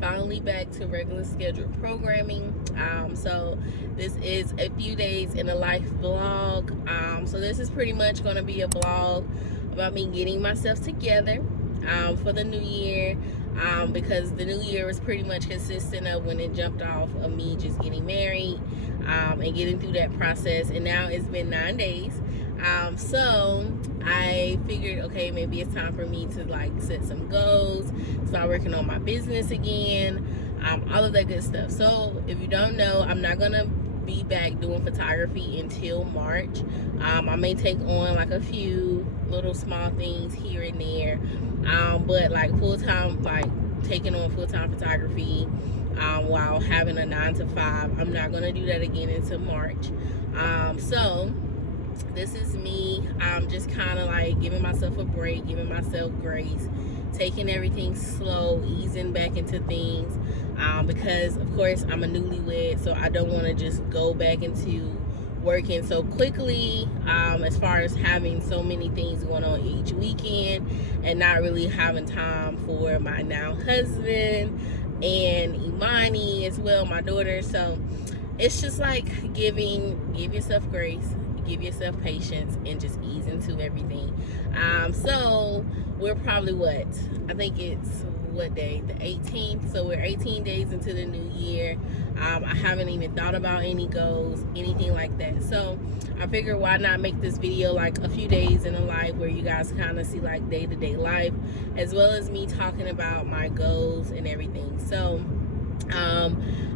finally back to regular scheduled programming. So this is a few days in a life vlog. So this is pretty much going to be a vlog about me getting myself together for the new year, because the new year was pretty much consistent of when it jumped off of me just getting married, and getting through that process, and now it's been 9 days. So I figured, okay, maybe it's time for me to like set some goals, start working on my business again, all of that good stuff. So if you don't know, I'm not gonna be back doing photography until March. I may take on like a few little small things here and there, but like full-time, like taking on full-time photography while having a 9 to 5, I'm not gonna do that again until March. So this is me. I'm just kind of like giving myself a break, giving myself grace, taking everything slow, easing back into things, because of course I'm a newlywed, so I don't want to just go back into working so quickly, as far as having so many things going on each weekend and not really having time for my now husband and Imani as well, my daughter. So it's just like give yourself grace, give yourself patience, and just ease into everything. So we're probably I think it's what day? The 18th. So we're 18 days into the new year. I haven't even thought about any goals, anything like that. So I figured why not make this video like a few days in a life where you guys kind of see like day-to-day life, as well as me talking about my goals and everything. So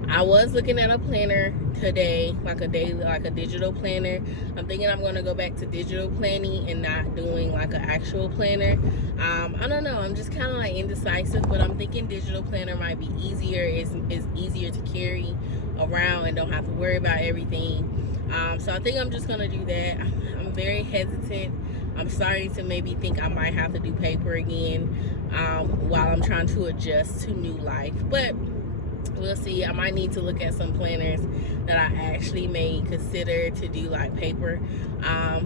I was looking at a planner today, like a digital planner. I'm thinking I'm going to go back to digital planning and not doing like an actual planner. I don't know, I'm just kind of like indecisive, but I'm thinking digital planner might be easier. It's easier to carry around and don't have to worry about everything. So I think I'm just going to do that. I'm very hesitant. I'm starting to maybe think I might have to do paper again, while I'm trying to adjust to new life. But we'll see. I might need to look at some planners that I actually may consider to do like paper.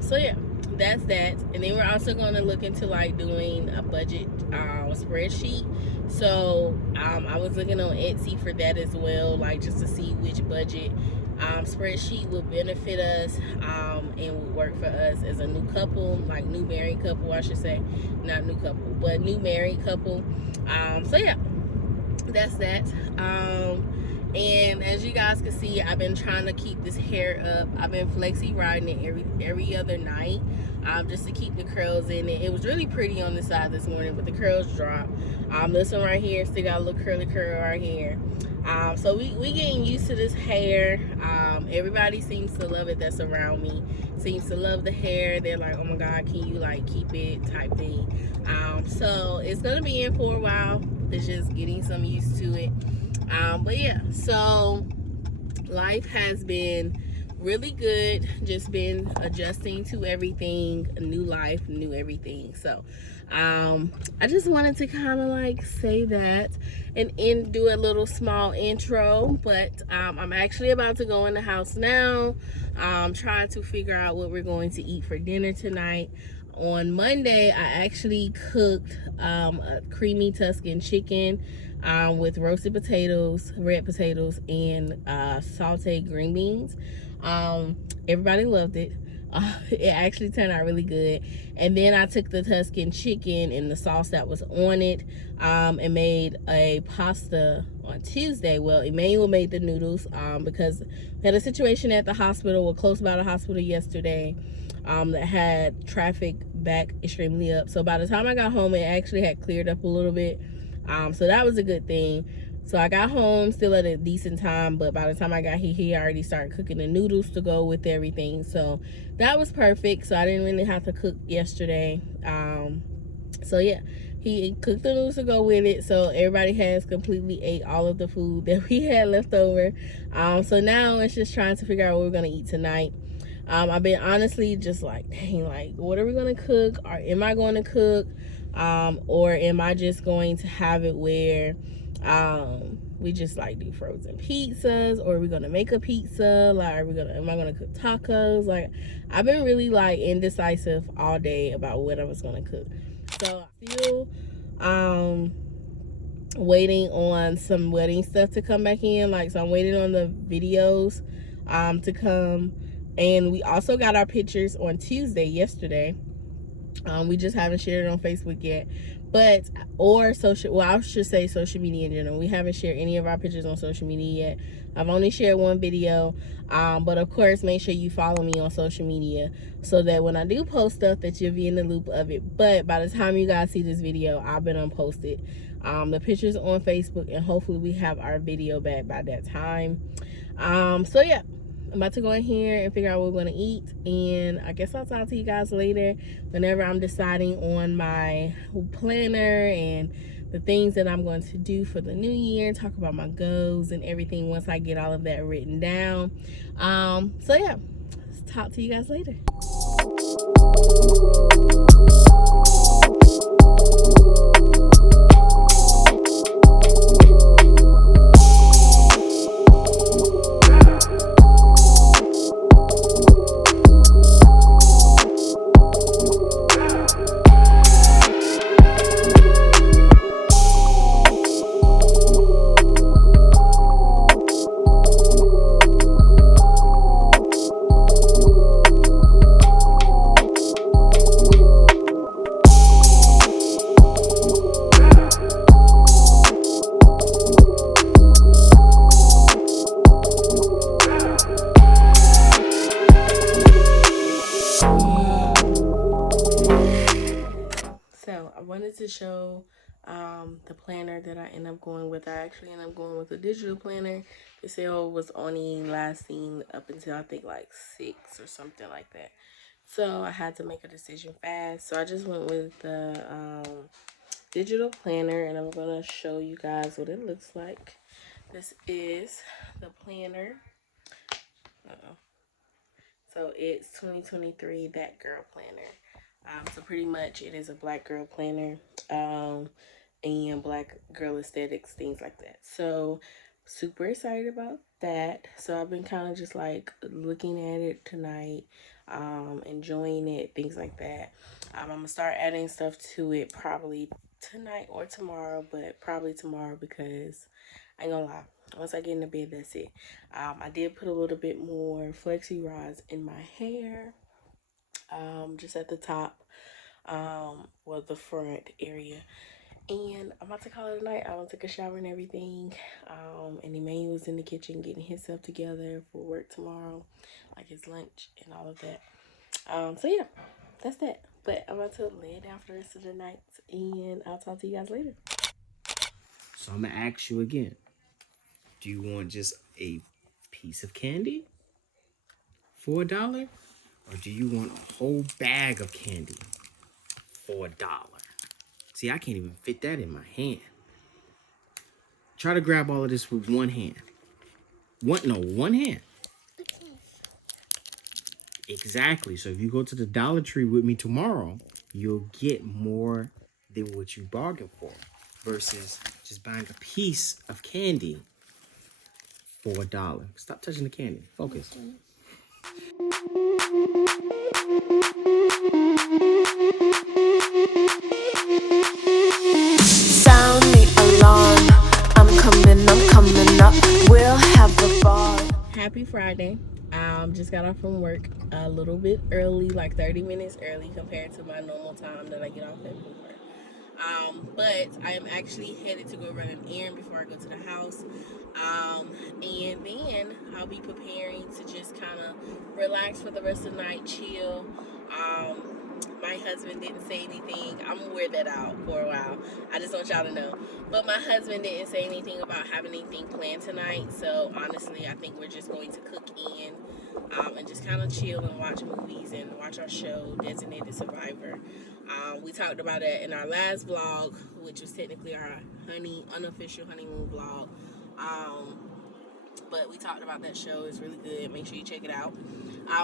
So yeah, that's that. And then we're also going to look into like doing a budget spreadsheet. So I was looking on Etsy for that as well, like just to see which budget spreadsheet would benefit us, and would work for us as a new couple, like new married couple, I should say. Not new couple, but new married couple. So yeah, that's that. And as you guys can see, I've been trying to keep this hair up. I've been flexi riding it every other night, just to keep the curls in it. It was really pretty on the side this morning, but the curls dropped. This one right here still got a little curly curl right here. So we getting used to this hair. Everybody seems to love it that's around me. Seems to love the hair. They're like, oh my God, can you like keep it type thing. So it's gonna be in for a while. It's just getting some used to it. But yeah, so life has been really good. Just been adjusting to everything. New life, new everything. So I just wanted to kind of like say that and do a little small intro. But I'm actually about to go in the house now, trying to figure out what we're going to eat for dinner tonight. On Monday, I actually cooked a creamy Tuscan chicken with roasted potatoes, red potatoes, and sauteed green beans. Everybody loved it. It actually turned out really good. And then I took the Tuscan chicken and the sauce that was on it, and made a pasta on Tuesday. Well, Emmanuel made the noodles because we had a situation at the hospital, or close by the hospital yesterday, that had traffic back extremely up. So by the time I got home, it actually had cleared up a little bit. So that was a good thing. So I got home still at a decent time, but by the time I got here, he already started cooking the noodles to go with everything. So that was perfect. So I didn't really have to cook yesterday. So yeah, he cooked the noodles to go with it. So everybody has completely ate all of the food that we had left over. So now it's just trying to figure out what we're gonna eat tonight. I've been honestly just like, dang, like, what are we gonna cook? Or am I going to cook? Or am I just going to have it where we just like do frozen pizzas, or are we gonna make a pizza? Like, am I gonna cook tacos? Like, I've been really like indecisive all day about what I was gonna cook. So I feel waiting on some wedding stuff to come back in. Like, so I'm waiting on the videos to come. And we also got our pictures on Tuesday, yesterday. We just haven't shared it on Facebook yet, but or social. Well, I should say social media in general. We haven't shared any of our pictures on social media yet. I've only shared one video, but of course, make sure you follow me on social media so that when I do post stuff, that you'll be in the loop of it. But by the time you guys see this video, I've been unposted. The pictures on Facebook, and hopefully we have our video back by that time. So yeah, I'm about to go in here and figure out what we're going to eat, and I guess I'll talk to you guys later whenever I'm deciding on my planner and the things that I'm going to do for the new year, talk about my goals and everything once I get all of that written down. So yeah, let's talk to you guys later. So I wanted to show the planner that I end up going with. I actually end up going with a digital planner. The sale was only lasting up until I think like 6 or something like that. So I had to make a decision fast. So I just went with the digital planner, and I'm going to show you guys what it looks like. This is the planner. So it's 2023 That Girl Planner. So pretty much it is a black girl planner, and black girl aesthetics, things like that. So super excited about that. So I've been kind of just like looking at it tonight, enjoying it, things like that. I'm gonna start adding stuff to it probably tonight or tomorrow, but probably tomorrow because I ain't gonna lie. Once I get into bed, that's it. I did put a little bit more flexi rods in my hair, just at the top, well, the front area. And I'm about to call it a night. I took a shower and everything. And Emmanuel was in the kitchen getting himself together for work tomorrow, like his lunch and all of that. So yeah, that's that. But I'm about to lay it down for the rest of the night, and I'll talk to you guys later. So I'm gonna ask you again. Do you want just a piece of candy for $1? Or do you want a whole bag of candy for $1? See, I can't even fit that in my hand. Try to grab all of this with one hand. One hand. Exactly. So if you go to the Dollar Tree with me tomorrow, you'll get more than what you bargained for versus just buying a piece of candy for $1. Stop touching the candy. Focus. Sound the alarm. I'm coming up. We'll have a ball. Happy Friday. Just got off from work a little bit early, like 30 minutes early compared to my normal time that I get off at work. But I am actually headed to go run an errand before I go to the house. And then I'll be preparing to just kind of relax for the rest of the night, chill. My husband didn't say anything. I'm gonna wear that out for a while. I just want y'all to know. But my husband didn't say anything about having anything planned tonight. So honestly, I think we're just going to cook in, and just kind of chill and watch movies and watch our show, Designated Survivor. We talked about it in our last vlog, which was technically our unofficial honeymoon vlog. But we talked about that show. It's really good. Make sure you check it out.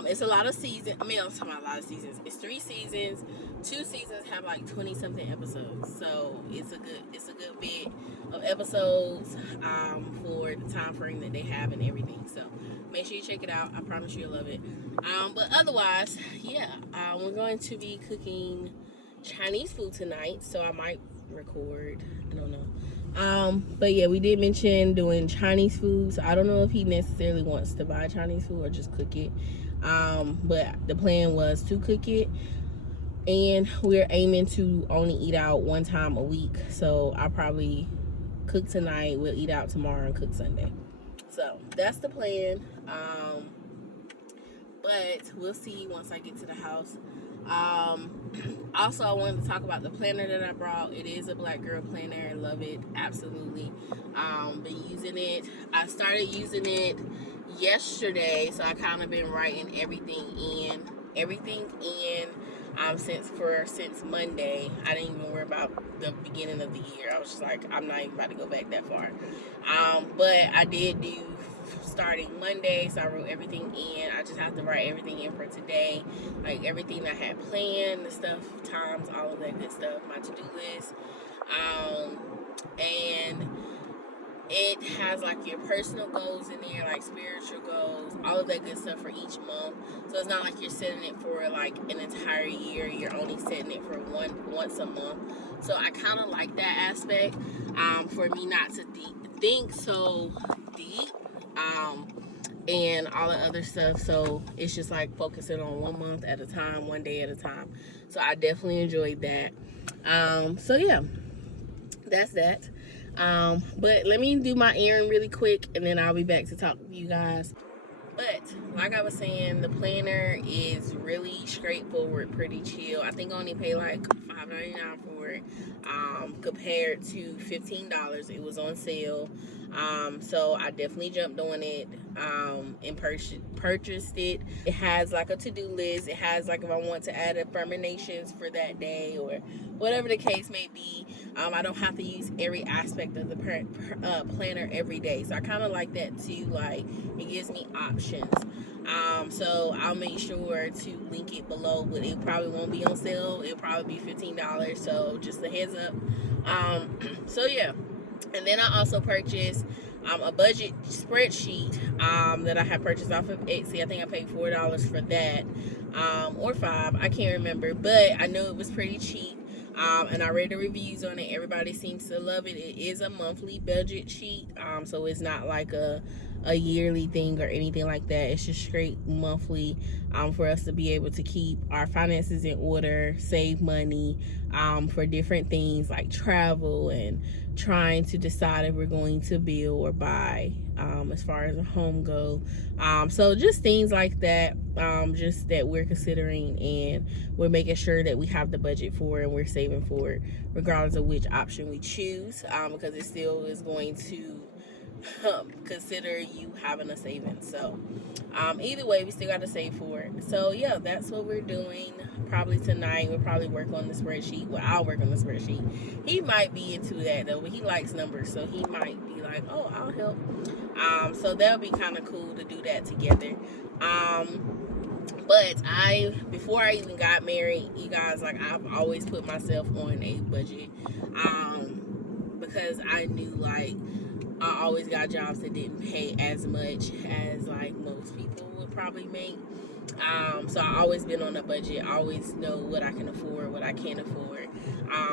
It's a lot of seasons. I mean, I'm talking about a lot of seasons. It's 3 seasons. 2 seasons have like 20 something episodes. So it's a good bit of episodes for the time frame that they have and everything. So make sure you check it out. I promise you'll love it. But otherwise, yeah, we're going to be cooking Chinese food tonight. So I might record. I don't know. But yeah, we did mention doing Chinese food. So I don't know if he necessarily wants to buy Chinese food or just cook it. But the plan was to cook it, and we're aiming to only eat out one time a week. So I'll probably cook tonight, we'll eat out tomorrow, and cook Sunday. So that's the plan. But we'll see once I get to the house. Also, I wanted to talk about the planner that I brought. It is a Black girl planner. I love it, absolutely. Been using it. I started using it yesterday, so I kind of been writing everything in. Since Monday. I didn't even worry about the beginning of the year. I was just like, I'm not even about to go back that far. But I did do starting Monday, so I wrote everything in. I just have to write everything in for today, like everything I had planned, the stuff, times, all of that good stuff, my to-do list. And it has like your personal goals in there, like spiritual goals, all of that good stuff for each month. So it's not like you're setting it for like an entire year. You're only setting it for once a month. So I kind of like that aspect, for me not to think so deep, and all the other stuff. So it's just like focusing on 1 month at a time, 1 day at a time. So I definitely enjoyed that. So yeah, that's that. But let me do my errand really quick, and then I'll be back to talk to you guys. But like I was saying, the planner is really straightforward, pretty chill. I think I only pay like $5.99 for it, compared to $15. It was on sale. So I definitely jumped on it, and purchased it. It has like a to-do list. It has like if I want to add affirmations for that day or whatever the case may be. I don't have to use every aspect of the planner every day. So I kind of like that too. Like, it gives me options. So I'll make sure to link it below, but it probably won't be on sale. It'll probably be $15. So just a heads up. So yeah. And then I also purchased a budget spreadsheet that I had purchased off of Etsy. I think I paid $4 for that, or $5. I can't remember, but I know it was pretty cheap. And I read the reviews on it. Everybody seems to love it. It is a monthly budget sheet, so it's not like a yearly thing or anything like that. It's just straight monthly, for us to be able to keep our finances in order, save money, for different things like travel and trying to decide if we're going to build or buy, as far as a home go. So just things like that, just that we're considering, and we're making sure that we have the budget for it and we're saving for it, regardless of which option we choose, because it still is going to consider you having a savings. So either way, we still got to save for it. So yeah, that's what we're doing. Probably tonight we'll probably work on the spreadsheet. Well, I'll work on the spreadsheet. He might be into that though, but he likes numbers, so he might be like, oh, I'll help. So that'll be kind of cool to do that together. But before I even got married, you guys, like, I've always put myself on a budget, because I knew, like, I always got jobs that didn't pay as much as like most people would probably make. So I always been on a budget. I always know what I can afford, what I can't afford.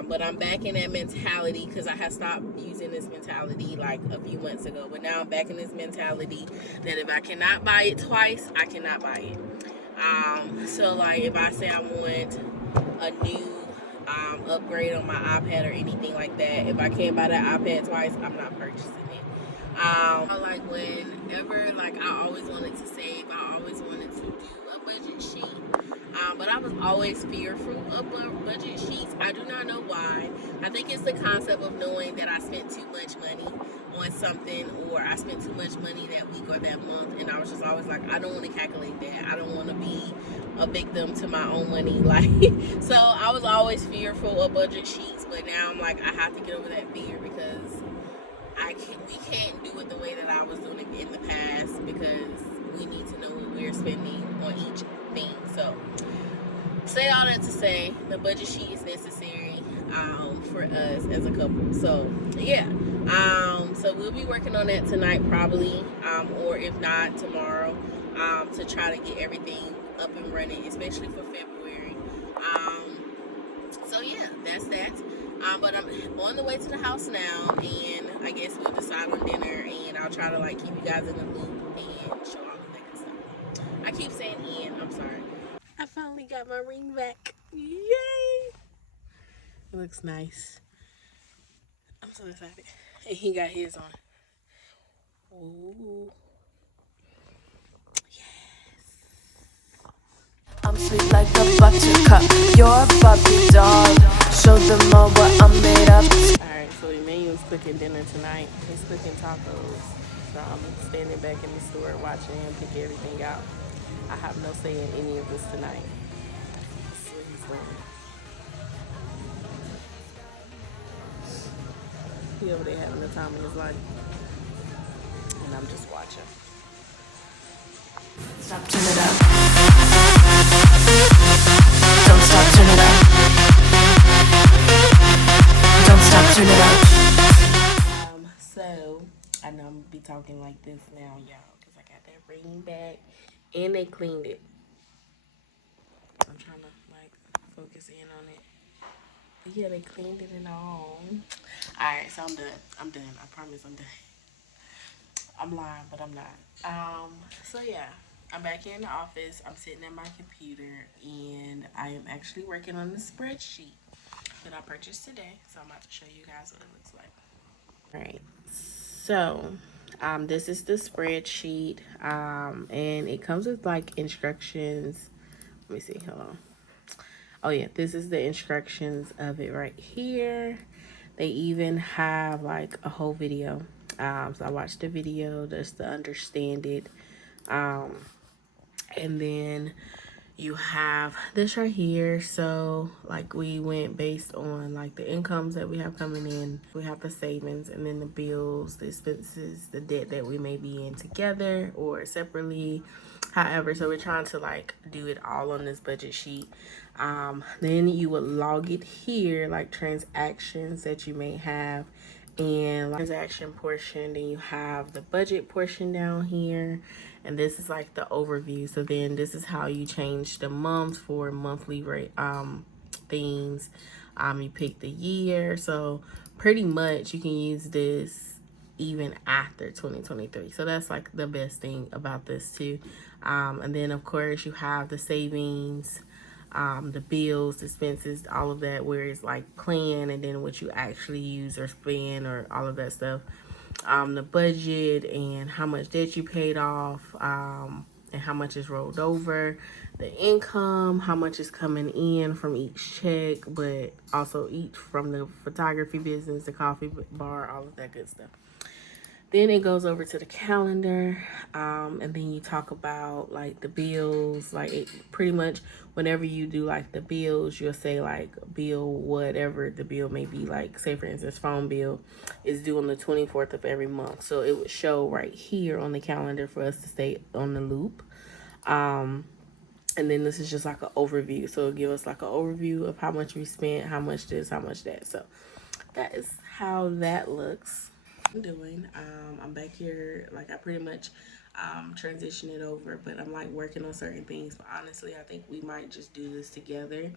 But I'm back in that mentality because I had stopped using this mentality like a few months ago. But now I'm back in this mentality that if I cannot buy it twice, I cannot buy it. So like if I say I want a new upgrade on my iPad or anything like that, if I can't buy that iPad twice, I'm not purchasing it. Like whenever, like, I always wanted to save, I always wanted to do a budget sheet, but I was always fearful of budget sheets. I do not know why. I think it's the concept of knowing that I spent too much money on something, or I spent too much money that week or that month, and I was just always like, I don't want to calculate that. I don't want to be a victim to my own money. Like, so I was always fearful of budget sheets, but now I'm like, I have to get over that fear, because we can't do it the way that I was doing it in the past, because we need to know what we're spending on each thing. So say all that to say, the budget sheet is necessary, for us as a couple. So yeah, so we'll be working on that tonight probably, or if not tomorrow, to try to get everything up and running, especially for February. So yeah, that's that. But I'm on the way to the house now, and I guess we'll decide on dinner, and I'll try to like keep you guys in the loop and show all of that good stuff. I keep saying "and," I'm sorry. I finally got my ring back. Yay! It looks nice. I'm so excited. And he got his on. Ooh. I'm sweet like a buttercup. You're a Barbie doll. Show them all what I'm made of. Alright, so Emmanuel's cooking dinner tonight. He's cooking tacos. So I'm standing back in the store watching him pick everything out. I have no say in any of this tonight. That's what he's doing. He over there having the time of his life. And I'm just watching. Stop, turn it up. Don't stop, turn it up. Don't stop, turn it up. So I know I'm gonna be talking like this now, y'all, because I got that ring back and they cleaned it. I'm trying to like focus in on it. But yeah, they cleaned it and all. Alright, so I'm done. I'm done. I promise I'm done. I'm lying, but I'm not. So yeah, I'm back here in the office. I'm sitting at my computer and I am actually working on the spreadsheet that I purchased today. So I'm about to show you guys what it looks like. Alright, so this is the spreadsheet, and it comes with like instructions. Let me see, hold on. Oh yeah, this is the instructions of it right here. They even have like a whole video. So I watched the video just to understand it. And then you have this right here. So like we went based on like the incomes that we have coming in. We have the savings and then the bills, the expenses, the debt that we may be in together or separately. However, so we're trying to like do it all on this budget sheet. Then you would log it here, like transactions that you may have, and like transaction portion. Then you have the budget portion down here, and this is like the overview. So then this is how you change the months for monthly rate things. You pick the year, so pretty much you can use this even after 2023. So that's like the best thing about this too. And then of course you have the savings, the bills, the expenses, all of that, where it's like plan and then what you actually use or spend or all of that stuff. The budget and how much debt you paid off, and how much is rolled over, the income, how much is coming in from each check, but also each from the photography business, the coffee bar, all of that good stuff. Then it goes over to the calendar, and then you talk about like the bills. Like it pretty much whenever you do like the bills, you'll say like bill whatever the bill may be. Like say for instance, phone bill is due on the 24th of every month, so it would show right here on the calendar for us to stay on the loop. And then this is just like an overview, so it'll give us like an overview of how much we spent, how much this, how much that. So that is how that looks. I'm doing. I'm back here, like I pretty much transition it over, but I'm like working on certain things. But honestly, I think we might just do this together,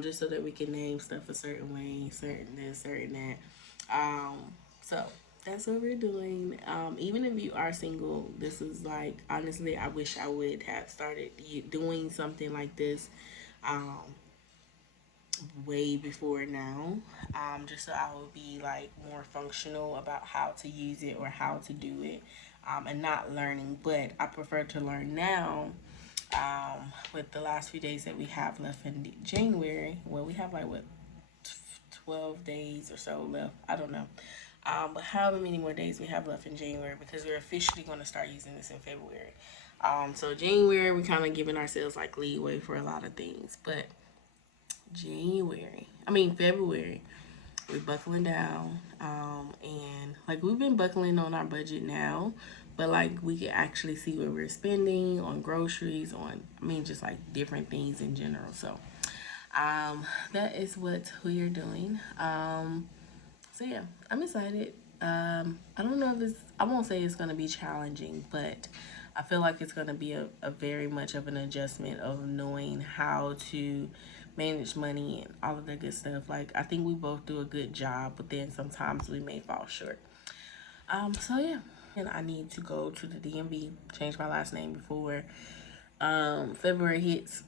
just so that we can name stuff a certain way, certain this, certain that. So that's what we're doing. Even if you are single, this is like honestly, I wish I would have started doing something like this. Um, Way before now, just so I would be like more functional about how to use it or how to do it, and not learning. But I prefer to learn now, with the last few days that we have left in January. Well, we have like what 12 days or so left. I don't know. But however many more days we have left in January, because we're officially going to start using this in February. So January, we kind of giving ourselves like leeway for a lot of things, but February, we're buckling down. And like we've been buckling on our budget now, but like we can actually see where we're spending on groceries, just like different things in general. So, that is what we are doing. So yeah, I'm excited. I don't know if I won't say it's going to be challenging, but I feel like it's going to be a very much of an adjustment of knowing how to manage money and all of that good stuff. Like, I think we both do a good job, but then sometimes we may fall short. So yeah. And I need to go to the DMV, change my last name before February hits.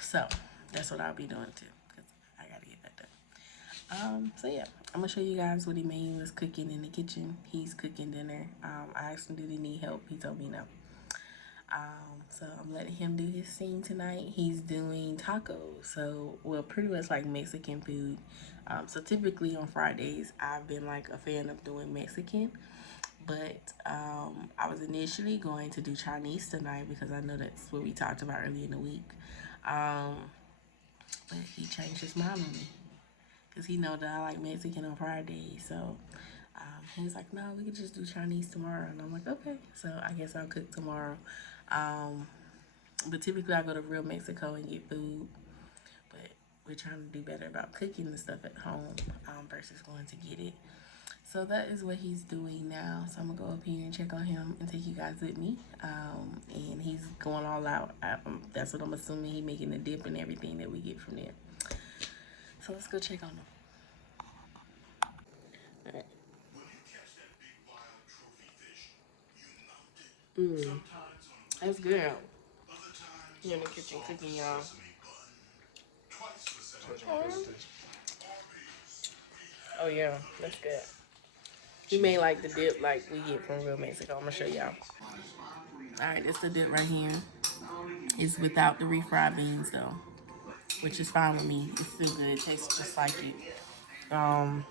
So that's what I'll be doing too, because I gotta get that done. So yeah, I'm gonna show you guys what Emmanuel is cooking in the kitchen. He's cooking dinner. I asked him, did he need help? He told me no. So I'm letting him do his thing tonight. He's doing tacos, so well, pretty much like Mexican food. So typically on Fridays, I've been like a fan of doing Mexican, but I was initially going to do Chinese tonight because I know that's what we talked about earlier in the week. But he changed his mind on me because he know that I like Mexican on Fridays. So he was like, "No, we could just do Chinese tomorrow," and I'm like, "Okay." So I guess I'll cook tomorrow. But typically I go to Real Mexico and get food. But we're trying to do better about cooking the stuff at home versus going to get it. So that is what he's doing now. So I'm gonna go up here and check on him and take you guys with me. And he's going all out. That's what I'm assuming. He's making the dip and everything that we get from there. So let's go check on him. All right. That's good. Here in the kitchen cooking, y'all. Oh yeah, that's good. He made like the dip like we get from Real Mexico. I'm gonna show y'all. All right, this the dip right here. It's without the refried beans though, which is fine with me. It's still good. It tastes just like it. And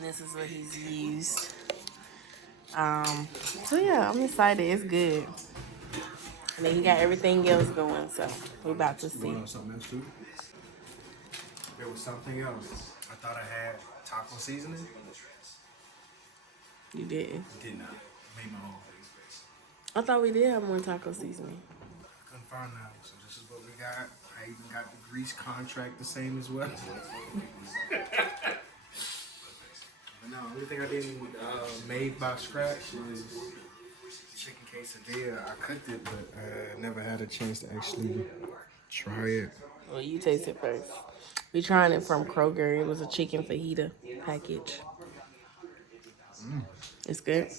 this is what he's used. So yeah, I'm excited. It's good. And then he got everything else going. So we're about to see. Something else too? There was something else. I thought I had taco seasoning. You didn't. Did not. Made my own. I thought we did have more taco seasoning. Couldn't find that. So this is what we got. I even got the grease contract the same as well. But no, only thing I didn't made by scratch is chicken quesadilla. I cooked it, but I never had a chance to actually try it. Well, you taste it first. We trying it from Kroger. It was a chicken fajita package. It's good.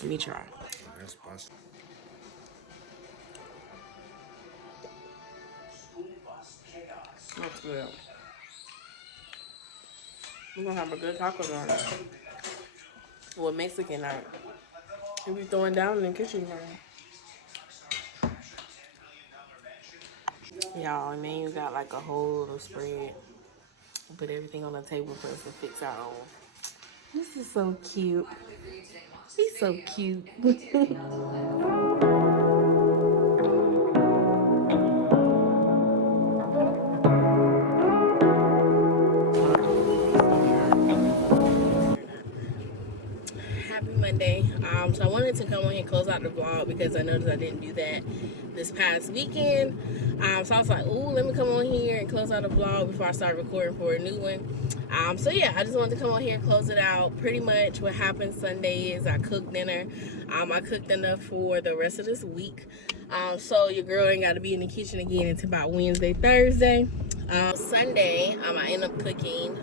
Let me try. That's possible. That's good. We're gonna have a good taco night. Well, Mexican night. We be throwing down in the kitchen now. Y'all, and then you got like a whole little spread. Put everything on the table for us to fix our own. This is so cute. He's so cute. Happy Monday. So I wanted to come on here and close out the vlog because I noticed I didn't do that this past weekend. So I was like, ooh, let me come on here and close out the vlog before I start recording for a new one. So yeah, I just wanted to come on here and close it out. Pretty much what happened Sunday is I cooked dinner. I cooked enough for the rest of this week. So your girl ain't got to be in the kitchen again until about Wednesday, Thursday. Sunday, I ended up cooking,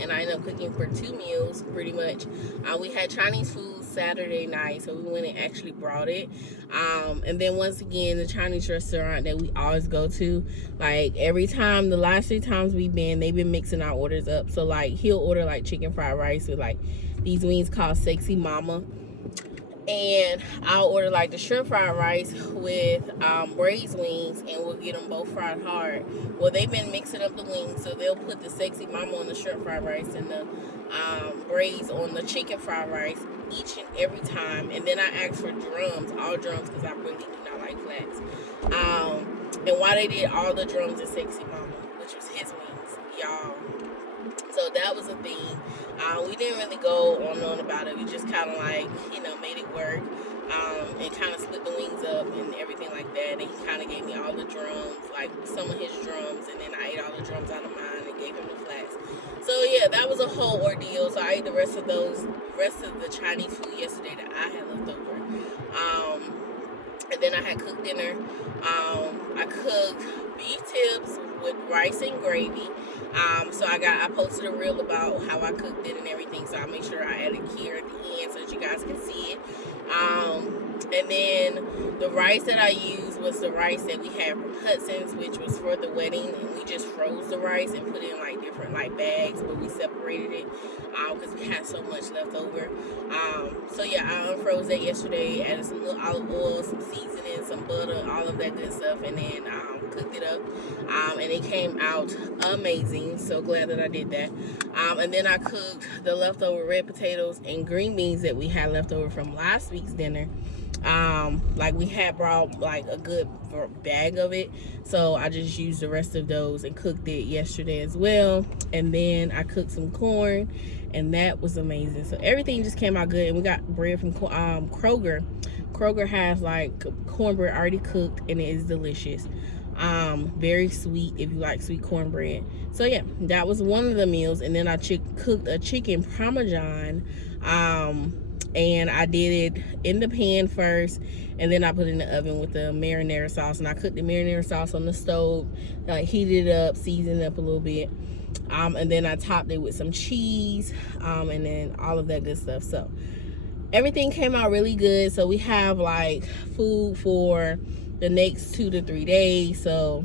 and I ended up cooking for 2 meals, pretty much. We had Chinese food Saturday night, so we went and actually brought it. And then once again, the Chinese restaurant that we always go to, like every time, the last 3 times we've been, they've been mixing our orders up. So like he'll order like chicken fried rice with like these wings called Sexy Mama. And I'll order like the shrimp fried rice with braised wings, and we'll get them both fried hard. Well, they've been mixing up the wings, so they'll put the Sexy Mama on the shrimp fried rice and the braised on the chicken fried rice each and every time. And then I asked for drums, all drums, because I really do not like flats. And while they did all the drums and Sexy Mama, which was his wings, y'all. So that was a thing. We didn't really go on and on about it. We just kind of like, made it work, and kind of split the wings up and everything like that. And he kind of gave me all the drums, like some of his drums, and then I ate all the drums out of mine and gave him the flats. So yeah, that was a whole ordeal. So I ate the rest of the Chinese food yesterday that I had left over. And then I had cooked dinner. I cooked beef tips with rice and gravy. So I posted a reel about how I cooked it and everything. So I'll make sure I add it here at the end so that you guys can see it. And then the rice that I used was the rice that we had from Hudson's, which was for the wedding, and we just froze the rice and put it in like different like bags, but we separated it because we had so much left over. So yeah, I unfroze that yesterday, added some little olive oil, some seasoning, some butter, all of that good stuff, and then cooked it up, and it came out amazing. So glad that I did that. And then I cooked the leftover red potatoes and green beans that we had left over from last week's dinner. Like we had brought like a good bag of it, so I just used the rest of those and cooked it yesterday as well. And then I cooked some corn, and that was amazing. So everything just came out good. And we got bread from Kroger. Kroger has like cornbread already cooked, and it is delicious. Very sweet if you like sweet cornbread. So yeah, that was one of the meals. And then I cooked a chicken parmesan, and I did it in the pan first, and then I put it in the oven with the marinara sauce. And I cooked the marinara sauce on the stove, heated it up, seasoned it up a little bit, and then I topped it with some cheese, and then all of that good stuff. So everything came out really good. So we have like food for the next 2 to 3 days. So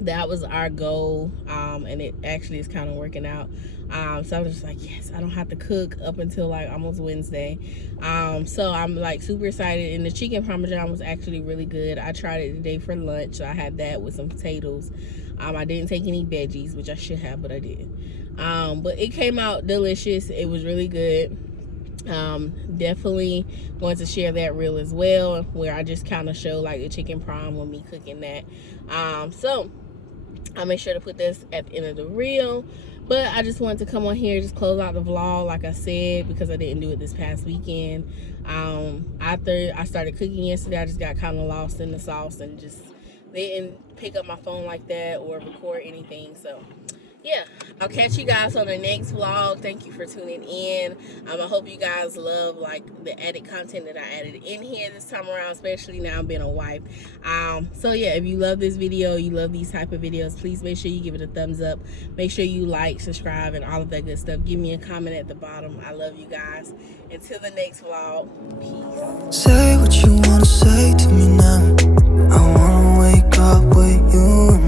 that was our goal, and it actually is kind of working out. So I was just like, yes, I don't have to cook up until like almost Wednesday. So I'm like super excited. And the chicken parmesan was actually really good. I tried it today for lunch. So I had that with some potatoes. I didn't take any veggies, which I should have, but I didn't. But it came out delicious. It was really good. Definitely going to share that reel as well, where I just kind of show like the chicken parm with me cooking that. So I'll make sure to put this at the end of the reel. But I just wanted to come on here, just close out the vlog, like I said, because I didn't do it this past weekend. After I started cooking yesterday, I just got kind of lost in the sauce and just didn't pick up my phone like that or record anything. So yeah, I'll catch you guys on the next vlog. Thank you for tuning in. I hope you guys love like the added content that I added in here this time around, especially now being a wife. So yeah, if you love this video, you love these type of videos, please make sure you give it a thumbs up. Make sure you like, subscribe, and all of that good stuff. Give me a comment at the bottom. I love you guys. Until the next vlog, peace. Say what you wanna say to me now. I wanna wake up with you.